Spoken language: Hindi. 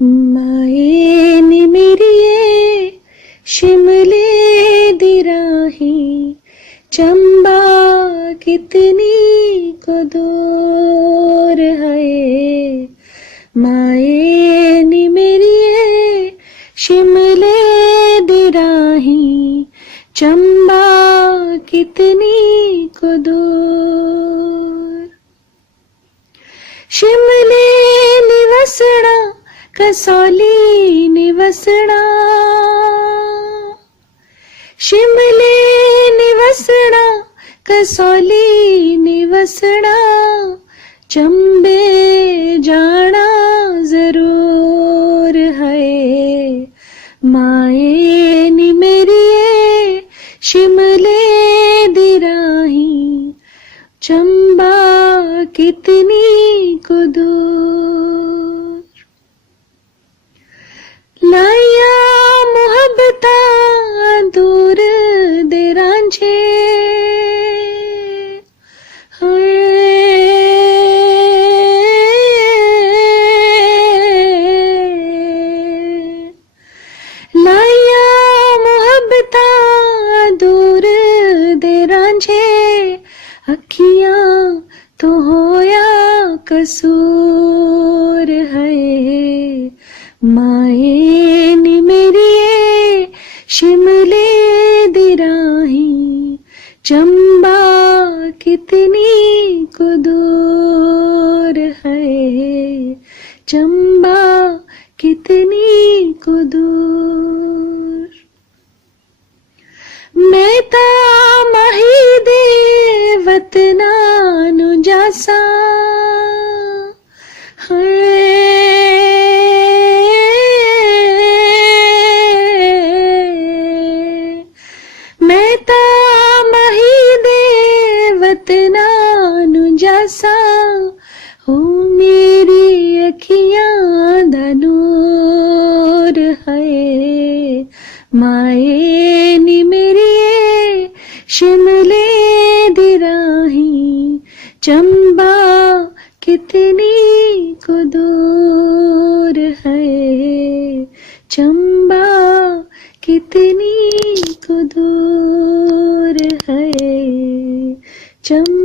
माए नी मेरिए शिमले दी राही, चंबा कितनी को दूर है। माए नी मेरिए शिमले दी राही, चंबा कितनी को दूर। शिमले निवसना कसौली निवसना, शिमले निवसना कसौली निवसना, चंबे जाना जरूर है। माए नी मेरिए शिमले दी राही, चंबा कितनी को दूर। लाया मुहब्बता दूर दे रांझे, लाया मुहब्बता दूर दे रांझे, अखियां तो होया कसूर है। माए नी मेरिए शिमले दी राही, चंबा कितनी को दूर है। चंबा कितनी को दूर। मैं ता माही दे वतना नु जासा, मैं ता माही दे वतना नु जासा, हो मेरी अखियां दा नूर है। माए नी मेरिए शिमले दी राही, चंबा कितनी को दूर है। चंबा कितनी को दूर है। चंबा